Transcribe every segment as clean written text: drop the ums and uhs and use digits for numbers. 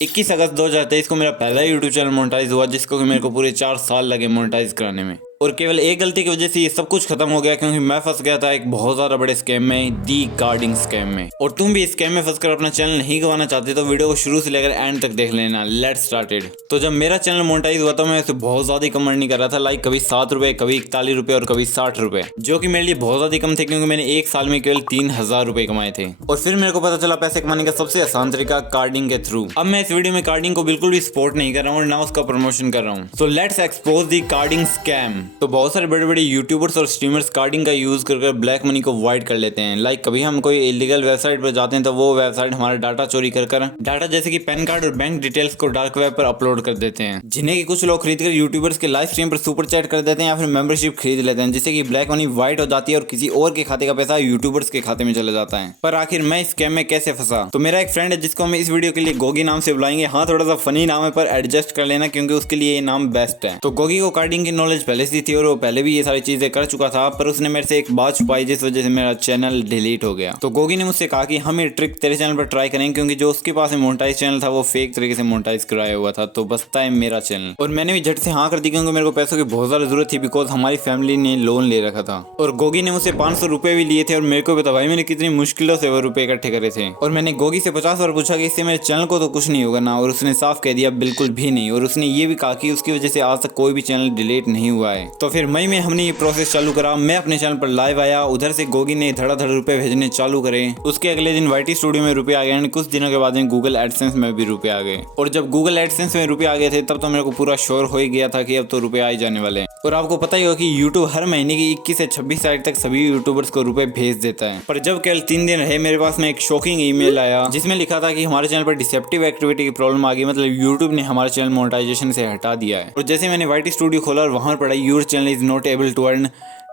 21 अगस्त 2023 को मेरा पहला यूट्यूब चैनल मोनेटाइज हुआ, जिसको कि मेरे को पूरे 4 साल लगे मोनेटाइज कराने में। और केवल एक गलती की वजह से ये सब कुछ खत्म हो गया, क्योंकि मैं फंस गया था एक बहुत ज्यादा बड़े स्कैम में, दी कार्डिंग स्कैम में। और तुम भी इस स्कैम में फंसकर अपना चैनल नहीं गंवाना चाहते तो वीडियो को शुरू से लेकर एंड तक देख लेना। Let's started. तो जब मेरा चैनल मोनेटाइज हुआ तो मैं इसे बहुत ज्यादा कम अर्निंग कर रहा था, लाइक कभी 7 रुपए, कभी 41 रुपए और कभी 60 रुपए, जो कि मेरे लिए बहुत ज्यादा कम थे, क्योंकि मैंने एक साल में केवल 3000 रुपए कमाए थे। और फिर मेरे को पता चला पैसे कमाने का सबसे आसान तरीका कार्डिंग के थ्रू। अब मैं इस वीडियो में कार्डिंग को बिल्कुल भी सपोर्ट नहीं कर रहा हूँ और ना उसका प्रमोशन कर रहा हूँ। So let's expose the carding scam. तो बहुत सारे बड़े बड़े यूट्यूबर्स और स्ट्रीमर्स कार्डिंग का यूज कर ब्लैक मनी को वाइड कर लेते हैं। लाइक कभी हम कोई इलीगल वेबसाइट पर जाते हैं तो वो वेबसाइट हमारा डाटा चोरी कर डाटा जैसे कि पैन कार्ड और बैंक डिटेल्स को डार्क वेब पर अपलोड कर देते हैं, जिन्हें कि कुछ लोग खरीद कर यूट्यूबर्स के लाइव स्ट्रीम पर सुपर चैट कर देते हैं या फिर मेंबरशिप खरीद लेते हैं, जिससे कि ब्लैक मनी वाइड हो जाती है और किसी और के खाते का पैसा यूट्यूबर्स के खाते में चला जाता है। पर आखिर मैं इस स्कैम में कैसे फंसा? तो मेरा एक फ्रेंड है जिसको हम इस वीडियो के लिए गोगी नाम से बुलाएंगे। हाँ, थोड़ा सा फनी नाम है पर एडजस्ट कर लेना, क्योंकि उसके लिए ये नाम बेस्ट है। तो गोगी को कार्डिंग की नॉलेज पहले से थी और वो पहले भी ये सारी चीजें कर चुका था, पर उसने मेरे से एक बात छुपाई जिस वजह से मेरा चैनल डिलीट हो गया। तो गोगी ने मुझसे कहा कि हम ये ट्रिक तेरे चैनल पर ट्राई करेंगे, क्योंकि जो उसके पास मोनेटाइज चैनल था वो फेक तरीके से मोनेटाइज कराया हुआ था, तो बसता है मेरा चैनल। और मैंने भी झट से हाँ कर दी, क्योंकि मेरे को पैसों की बहुत ज्यादा जरूरत थी, बिकॉज हमारी फैमिली ने लोन ले रखा था। और गोगी ने मुझसे 500 रुपए भी लिए थे और मेरे को पता भाई मैंने कितनी मुश्किलों से वो रुपए इकट्ठे करे थे। और मैंने गोगी से 50 बार पूछा कि इससे मेरे चैनल को तो कुछ नहीं होगा ना, और उसने साफ कह दिया बिल्कुल भी नहीं। और उसने ये भी कहा कि उसकी वजह से आज तक कोई भी चैनल डिलीट नहीं हुआ है। तो फिर मई में हमने ये प्रोसेस चालू करा। मैं अपने चैनल पर लाइव आया, उधर से गोगी ने धड़ाधड़ रुपए भेजने चालू करे। उसके अगले दिन वाईटी स्टूडियो में रुपए आ गए, कुछ दिनों के बाद में गूगल एडसेंस में भी रुपए आ गए। और जब गूगल एडसेंस में रुपए आ गए थे तब तो मेरे को पूरा श्योर हो ही गया था कि अब तो रुपए आ ही जाने वाले हैं। और आपको पता ही होगा कि यूट्यूब हर महीने की 21 से 26 तारीख तक सभी यूट्यूबर्स को रुपए भेज देता है। पर जब केवल 3 दिन रहे, मेरे पास में एक शॉकिंग ईमेल आया जिसमें लिखा था कि हमारे चैनल पर डिसेप्टिव एक्टिविटी की प्रॉब्लम आ गई, मतलब यूट्यूब ने हमारे चैनल मोनेटाइजेशन से हटा दिया है। और जैसे मैंने वाईटी स्टूडियो खोला और वहां पर पढ़ा your channel is not able to earn,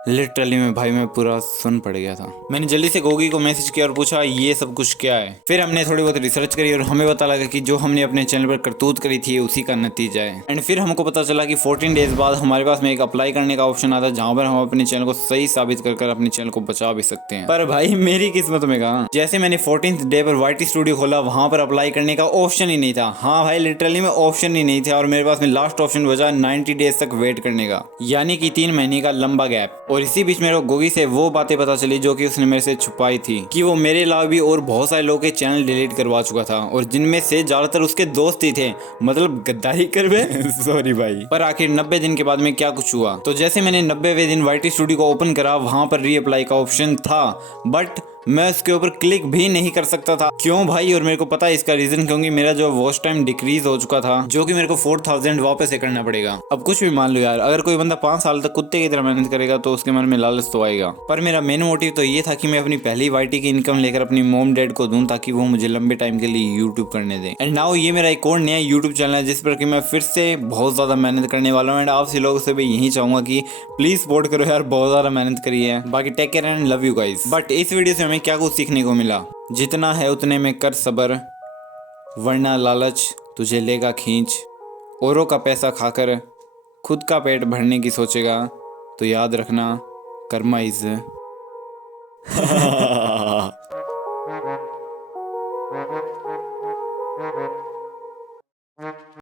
literally में भाई मैं पूरा सुन पड़ गया था। मैंने जल्दी से गोगी को मैसेज किया और पूछा ये सब कुछ क्या है। फिर हमने थोड़ी बहुत रिसर्च करी और हमें पता लगा कि जो हमने अपने चैनल पर करतूत करी थी उसी का नतीजा है। एंड फिर हमको पता चला कि 14 डेज बाद हमारे पास में एक अप्लाई करने का ऑप्शन आता है, जहां पर हम अपने चैनल को सही साबित कर अपने चैनल को बचा भी सकते हैं। पर भाई मेरी किस्मत में कहा, जैसे मैंने 14th डे पर वाईटी स्टूडियो खोला, वहां पर अप्लाई करने का ऑप्शन ही नहीं था। हाँ भाई, लिटरली में ऑप्शन ही नहीं था। और मेरे पास में लास्ट ऑप्शन बचा 90 डेज तक वेट करने का, यानी कि 3 महीने का लंबा गैप। और इसी बीच मेरे गोगी से वो बातें पता चली जो कि उसने मेरे से छुपाई थी, कि वो मेरे अलावा भी और बहुत सारे लोगों के चैनल डिलीट करवा चुका था, और जिनमें से ज्यादातर उसके दोस्त ही थे, मतलब गद्दारी करवे सॉरी भाई। पर आखिर 90 दिन के बाद में क्या कुछ हुआ? तो जैसे मैंने 90वें दिन वाईटी स्टूडियो को ओपन करा, वहां पर रीअप्लाई का ऑप्शन था, बट मैं उसके ऊपर क्लिक भी नहीं कर सकता था। क्यों भाई? और मेरे को पता है इसका रीजन, क्योंकि मेरा जो वॉच टाइम डिक्रीज हो चुका था, जो कि मेरे को 4000 वापस से करना पड़ेगा। अब कुछ भी मान लो यार, अगर कोई बंदा 5 साल तक कुत्ते की तरह मेहनत करेगा तो उसके मन में लालच तो आएगा। पर मेरा मेन मोटिव तो ये था कि मैं अपनी पहली वाईटी की इनकम लेकर अपनी मोम डैड को दूं, ताकि वो मुझे लंबे टाइम के लिए यूट्यूब करने दें। एंड नाउ ये मेरा एक और नया यूट्यूब चैनल है, जिस पर कि मैं फिर से बहुत ज्यादा मेहनत करने वाला हूँ। एंड आपसे लोगों से भी यही चाहूंगा कि प्लीज सपोर्ट करो यार, बहुत ज्यादा मेहनत करिए। बाकी take care and love you guys. But इस वीडियो से हमें क्या कुछ सीखने को मिला? जितना है उतने में कर सबर, वरना लालच तुझे लेगा खींच। औरों का पैसा खाकर खुद का पेट भरने की सोचेगा तो याद रखना कर्मा इज